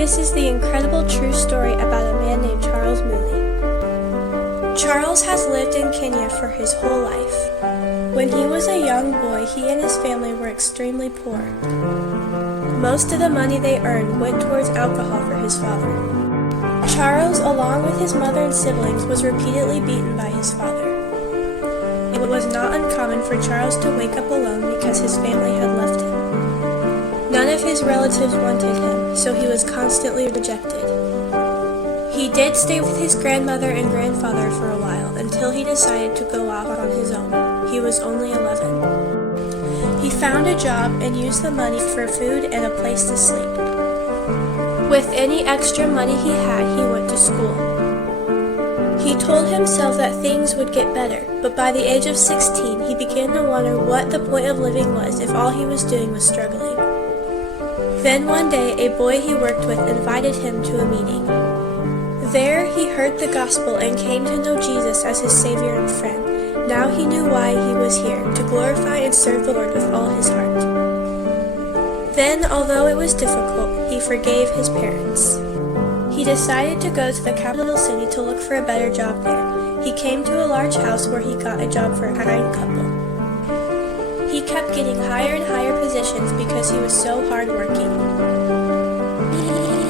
This is the incredible true story about a man named Charles Mulli. Charles has lived in Kenya for his whole life. When he was a young boy, he and his family were extremely poor. Most of the money they earned went towards alcohol for his father. Charles, along with his mother and siblings, was repeatedly beaten by his father. It was not uncommon for Charles to wake up alone because his family had left him. None of his relatives wanted him, so he was constantly rejected. He did stay with his grandmother and grandfather for a while until he decided to go off on his own. He was only 11. He found a job and used the money for food and a place to sleep. With any extra money he had, he went to school. He told himself that things would get better, but by the age of 16, he began to wonder what the point of living was if all he was doing was struggling. Then one day, a boy he worked with invited him to a meeting. There, he heard the gospel and came to know Jesus as his Savior and friend. Now he knew why he was here, to glorify and serve the Lord with all his heart. Then, although it was difficult, he forgave his parents. He decided to go to the capital city to look for a better job there. He came to a large house where he got a job for a kind couple. He kept getting higher and higher positions because he was so hardworking.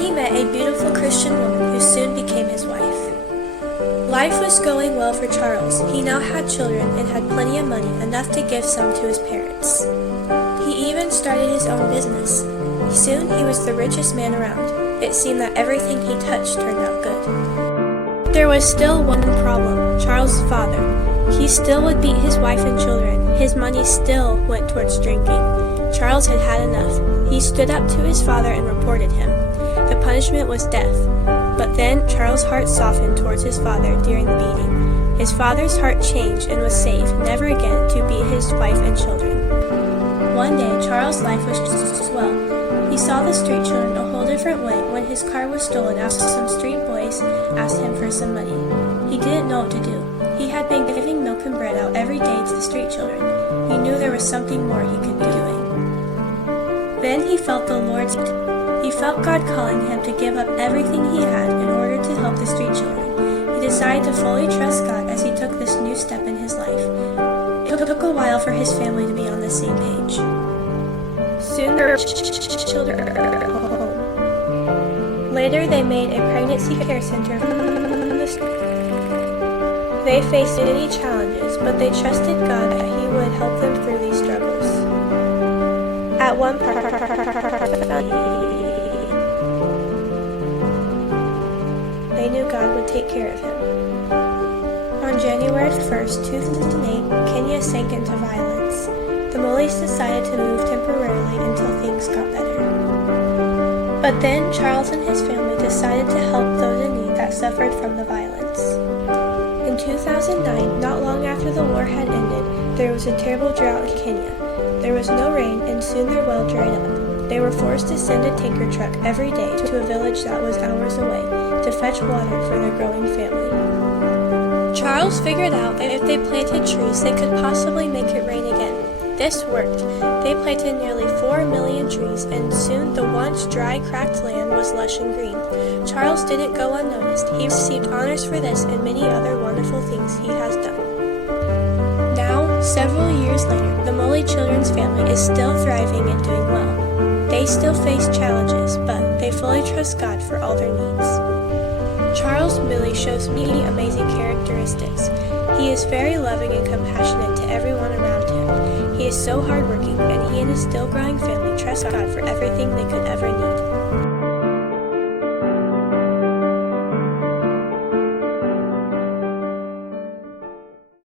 He met a beautiful Christian woman who soon became his wife. Life was going well for Charles. He now had children and had plenty of money, enough to give some to his parents. He even started his own business. Soon he was the richest man around. It seemed that everything he touched turned out good. There was still one problem: Charles' father. He still would beat his wife and children. His money still went towards drinking. Charles had had enough. He stood up to his father and reported him. The punishment was death. But then Charles' heart softened towards his father during the beating. His father's heart changed and was saved, never again to beat his wife and children. One day, Charles' life was just as well. He saw the street children a whole different way when his car was stolen after some street boys asked him for some money. He didn't know what to do. He had been giving milk and bread out every day to the street children. He knew there was something more he could be doing. Then he felt the Lord's heat. He felt God calling him to give up everything he had in order to help the street children. He decided to fully trust God as he took this new step in his life. It took a while for his family to be on the same page. Soon the children were home. Later, they made a pregnancy care center from the street. They faced many challenges, but they trusted God that He would help them through these struggles. At one point, they knew God would take care of him. On January 1st, 2008, Kenya sank into violence. The Mullis decided to move temporarily until things got better. But then Charles and his family decided to help those in need that suffered from the violence. In 2009, not long after the war had ended, there was a terrible drought in Kenya. There was no rain, and soon their well dried up. They were forced to send a tanker truck every day to a village that was hours away to fetch water for their growing family. Charles figured out that if they planted trees, they could possibly make it rain again. This worked. They planted nearly 4 million trees, and soon the once dry, cracked land was lush and green. Charles didn't go unnoticed. He received honors for this and many other wonderful things he has done. Now, several years later, the Mulli children's family is still thriving and doing well. They still face challenges, but they fully trust God for all their needs. Charles Mulli shows many amazing characteristics. He is very loving and compassionate to everyone around him. He is so hardworking, and he and his still growing family trust God for everything they could ever need.